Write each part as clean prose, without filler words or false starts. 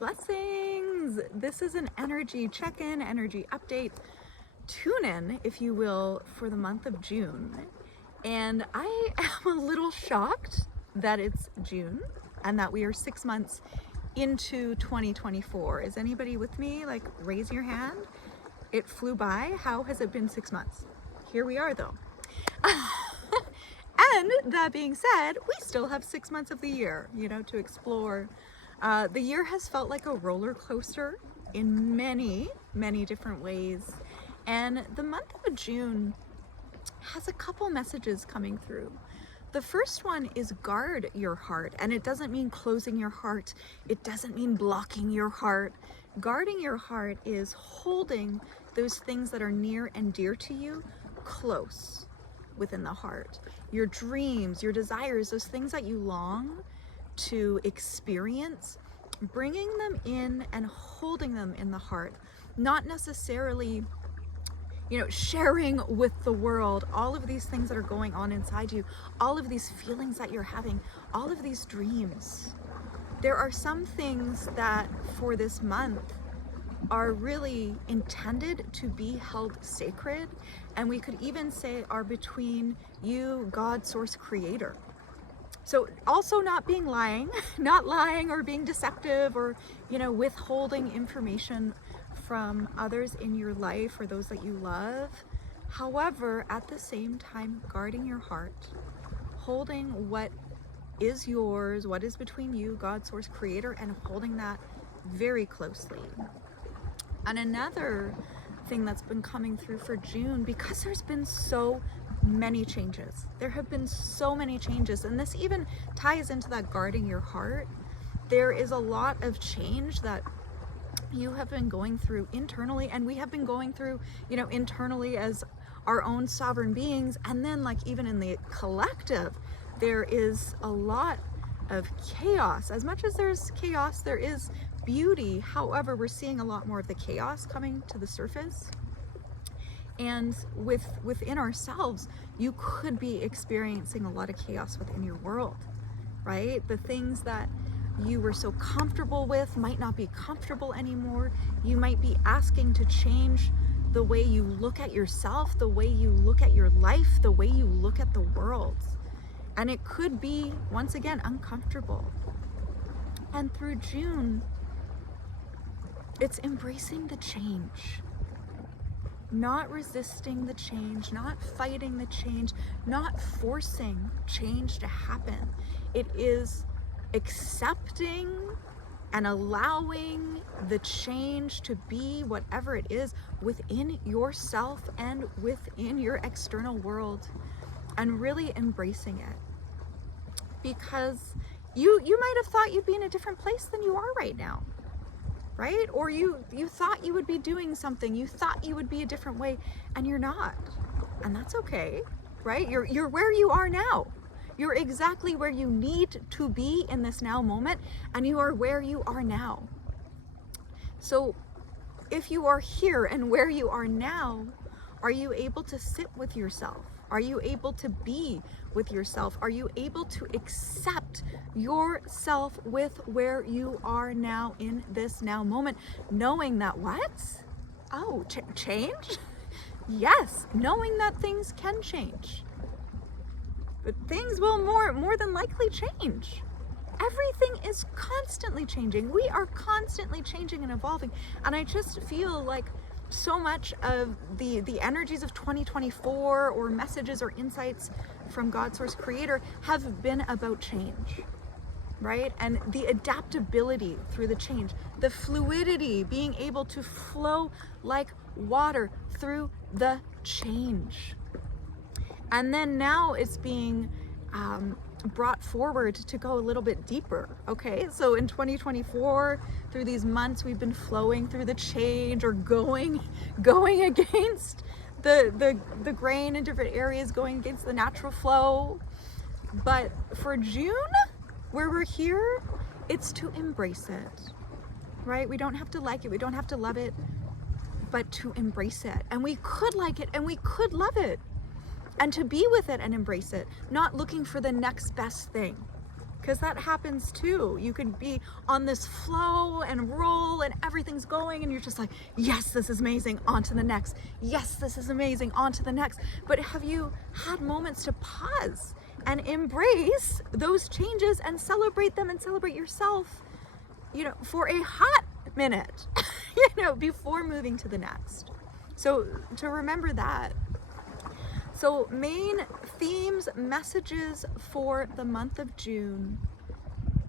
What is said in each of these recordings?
Blessings! This is an energy check-in, energy update, tune-in, if you will, for the month of June. And I am a little shocked that it's June and that we are 6 months into 2024. Is anybody with me? Like, raise your hand. It flew by. How has it been 6 months? Here we are, though. And that being said, we still have 6 months of the year, to explore. The year has felt like a roller coaster in many, many different ways. And the month of June has a couple messages coming through. The first one is guard your heart. And it doesn't mean closing your heart. It doesn't mean blocking your heart. Guarding your heart is holding those things that are near and dear to you close within the heart. Your dreams, your desires, those things that you long to experience, bringing them in and holding them in the heart, not necessarily sharing with the world all of these things that are going on inside you, all of these feelings that you're having, all of these dreams. There are some things that for this month are really intended to be held sacred, and we could even say are between you, God, source, creator. So also not lying or being deceptive or, withholding information from others in your life or those that you love. However, at the same time, guarding your heart, holding what is yours, what is between you, God, source, creator, and holding that very closely. And another thing that's been coming through for June, because there's been so many changes. There have been so many changes, and this even ties into that guarding your heart. There is a lot of change that you have been going through internally, and we have been going through, internally as our own sovereign beings, and then even in the collective, there is a lot of chaos. As much as there's chaos, there is beauty. However, we're seeing a lot more of the chaos coming to the surface. And within ourselves, you could be experiencing a lot of chaos within your world, right? The things that you were so comfortable with might not be comfortable anymore. You might be asking to change the way you look at yourself, the way you look at your life, the way you look at the world. And it could be, once again, uncomfortable. And through June, it's embracing the change. Not resisting the change, not fighting the change, not forcing change to happen. It is accepting and allowing the change to be whatever it is within yourself and within your external world, and really embracing it. Because you might have thought you'd be in a different place than you are right now. Right? Or you thought you would be doing something, you thought you would be a different way, and you're not. And that's okay, right? You're where you are now. You're exactly where you need to be in this now moment, and you are where you are now. So if you are here and where you are now, are you able to sit with yourself? Are you able to be with yourself? Are you able to accept yourself with where you are now in this now moment? Knowing that what? Oh, change? Yes, knowing that things can change. But things will more than likely change. Everything is constantly changing. We are constantly changing and evolving. And I just feel like so much of the energies of 2024 or messages or insights from God, source, creator have been about change, right? And the adaptability through the change, the fluidity, being able to flow like water through the change. And then now it's being brought forward to go a little bit deeper. Okay, so in 2024, through these months, we've been flowing through the change, or going against the grain in different areas, going against the natural flow. But for June, where we're here, it's to embrace it, right? We don't have to like it, we don't have to love it, but to embrace it. And we could like it and we could love it, and to be with it and embrace it, not looking for the next best thing, because that happens too. You could be on this flow and roll and everything's going and you're just like, yes, this is amazing, on to the next. Yes, this is amazing, on to the next. But have you had moments to pause and embrace those changes and celebrate them and celebrate yourself, you know, for a hot minute, you know, before moving to the next? So to remember that. So main themes, messages for the month of June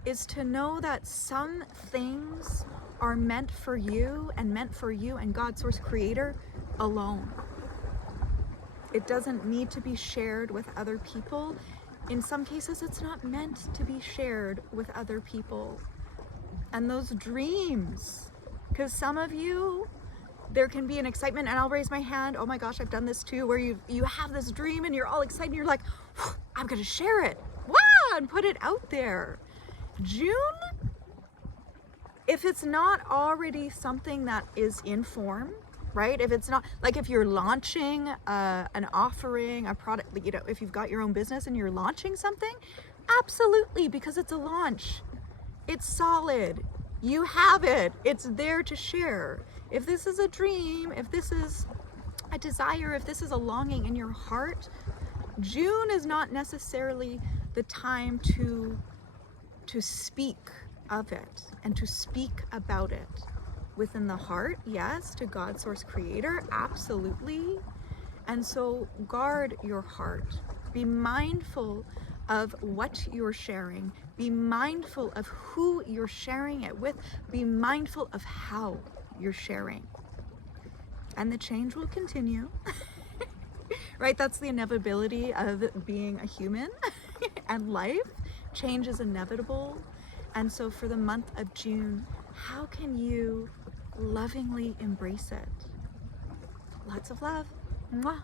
is to know that some things are meant for you and God, Source Creator alone. It doesn't need to be shared with other people. In some cases, it's not meant to be shared with other people. And those dreams, because some of you, there can be an excitement, and I'll raise my hand. Oh my gosh, I've done this too, where you have this dream and you're all excited and you're like, I'm gonna share it, wow, and put it out there. June, if it's not already something that is in form, right? If it's not, like if you're launching an offering, a product, you know, if you've got your own business and you're launching something, absolutely, because it's a launch. It's solid. You have it. It's there to share. If this is a dream, if this is a desire, if this is a longing in your heart, June is not necessarily the time to speak of it and to speak about it. Within the heart, yes, to God, Source Creator, absolutely. And so guard your heart. Be mindful of what you're sharing. Be mindful of who you're sharing it with. Be mindful of how you're sharing. And the change will continue. Right? That's the inevitability of being a human and life. Change is inevitable. And so for the month of June, how can you lovingly embrace it? Lots of love. Mwah.